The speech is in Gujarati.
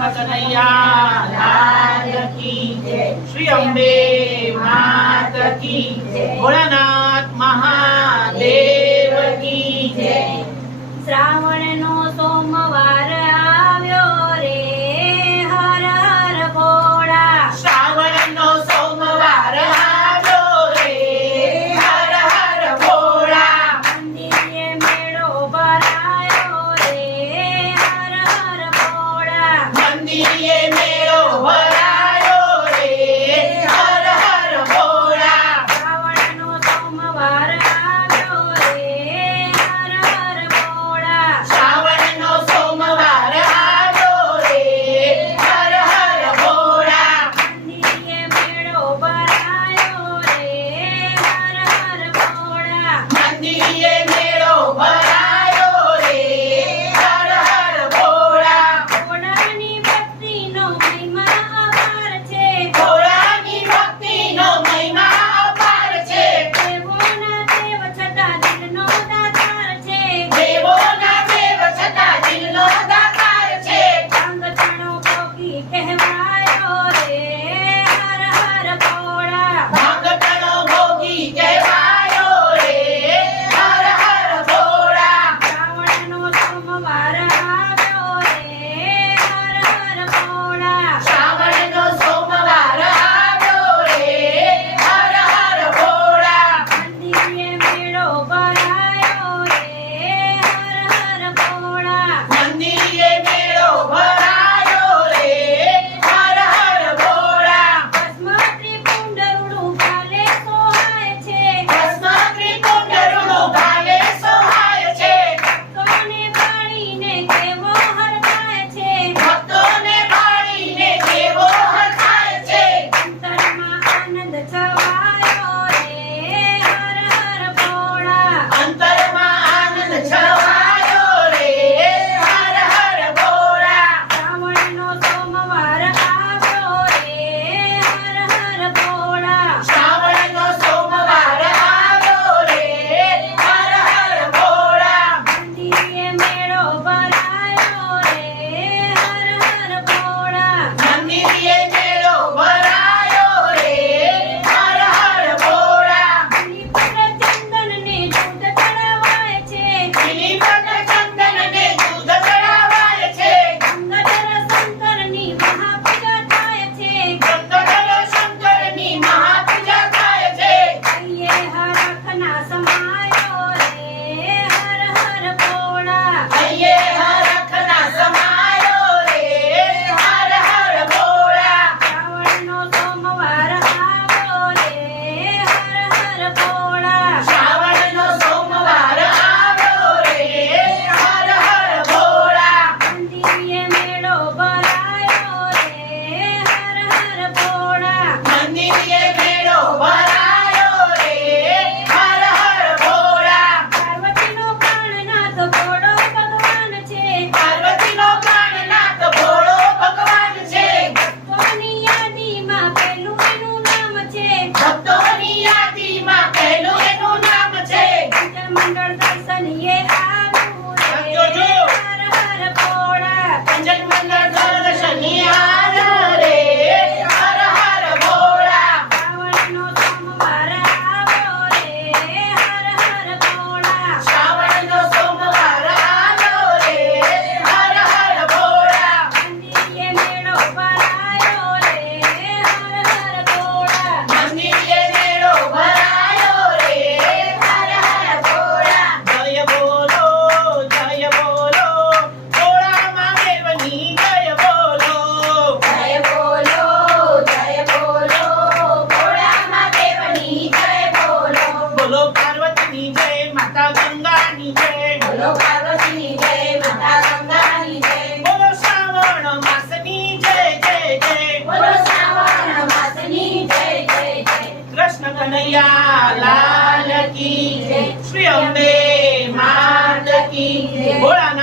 Satanaya, ni ye. મંડળ અંબે માતા કી ભોળાનાથ